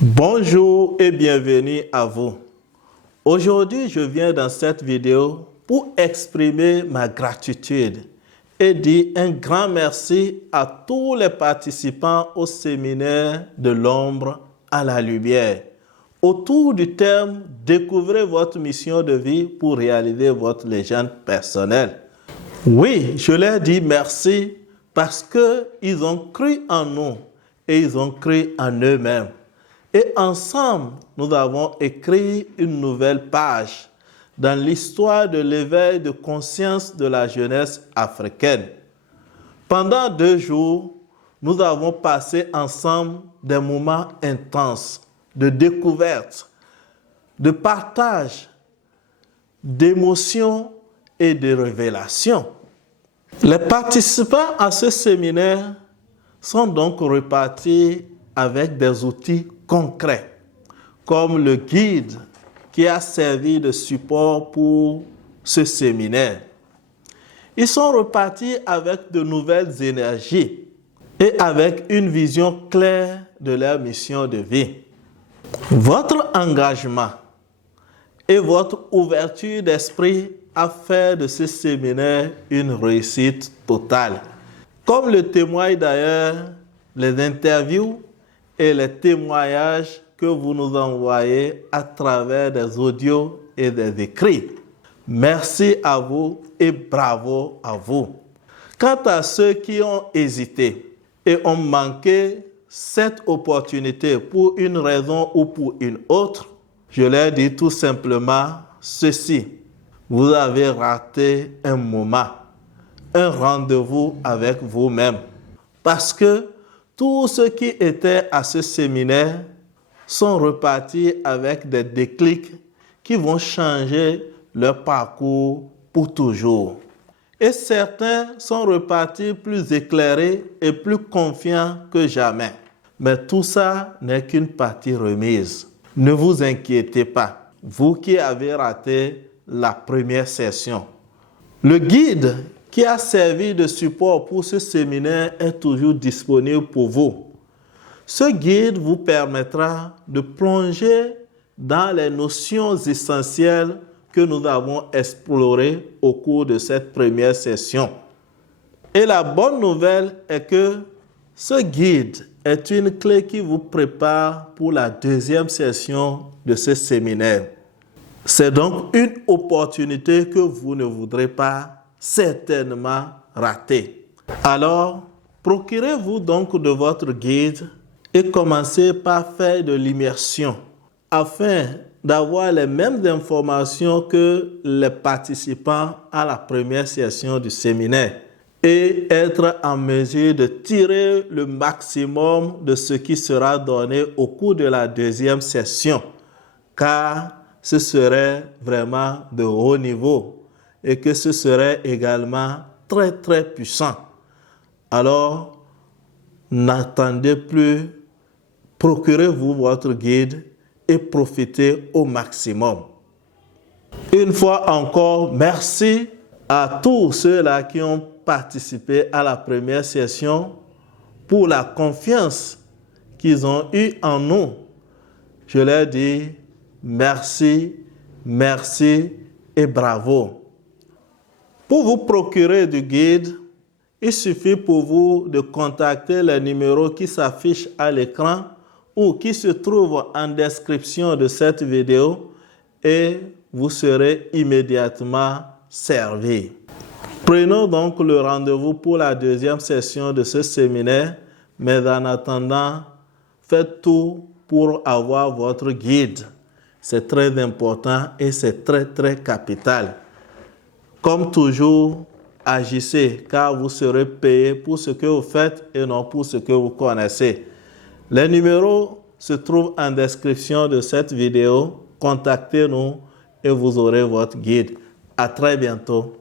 Bonjour et bienvenue à vous. Aujourd'hui, je viens dans cette vidéo pour exprimer ma gratitude et dire un grand merci à tous les participants au séminaire de l'ombre à la lumière. Autour du thème « Découvrez votre mission de vie pour réaliser votre légende personnelle ». Oui, je leur dis merci parce qu'ils ont cru en nous et ils ont cru en eux-mêmes. Et ensemble, nous avons écrit une nouvelle page dans l'histoire de l'éveil de conscience de la jeunesse africaine. Pendant 2 jours, nous avons passé ensemble des moments intenses de découverte, de partage, d'émotion et de révélation. Les participants à ce séminaire sont donc repartis avec des outils concrets, comme le guide qui a servi de support pour ce séminaire. Ils sont repartis avec de nouvelles énergies et avec une vision claire de leur mission de vie. Votre engagement et votre ouverture d'esprit a fait de ce séminaire une réussite totale. Comme le témoignent d'ailleurs les interviews et les témoignages que vous nous envoyez à travers des audios et des écrits. Merci à vous et bravo à vous. Quant à ceux qui ont hésité et ont manqué cette opportunité pour une raison ou pour une autre, je leur dis tout simplement ceci. Vous avez raté un moment, un rendez-vous avec vous-même. Parce que tous ceux qui étaient à ce séminaire sont repartis avec des déclics qui vont changer leur parcours pour toujours. Et certains sont repartis plus éclairés et plus confiants que jamais. Mais tout ça n'est qu'une partie remise. Ne vous inquiétez pas, vous qui avez raté la première session. Le guide qui a servi de support pour ce séminaire est toujours disponible pour vous. Ce guide vous permettra de plonger dans les notions essentielles que nous avons explorées au cours de cette première session. Et la bonne nouvelle est que ce guide est une clé qui vous prépare pour la deuxième session de ce séminaire. C'est donc une opportunité que vous ne voudrez pas certainement rater. Alors, procurez-vous donc de votre guide et commencez par faire de l'immersion afin d'avoir les mêmes informations que les participants à la première session du séminaire et être en mesure de tirer le maximum de ce qui sera donné au cours de la deuxième session, car ce serait vraiment de haut niveau et que ce serait également très très puissant. Alors, n'attendez plus, procurez-vous votre guide et profitez au maximum. Une fois encore, merci à tous ceux-là qui ont participé à la première session pour la confiance qu'ils ont eue en nous. Je leur dis merci, merci et bravo. Pour vous procurer du guide, il suffit pour vous de contacter les numéros qui s'affichent à l'écran ou qui se trouvent en description de cette vidéo et vous serez immédiatement servi. Prenons donc le rendez-vous pour la deuxième session de ce séminaire, mais en attendant, faites tout pour avoir votre guide. C'est très important et c'est très très capital. Comme toujours, agissez car vous serez payé pour ce que vous faites et non pour ce que vous connaissez. Les numéros se trouvent en description de cette vidéo. Contactez-nous et vous aurez votre guide. À très bientôt.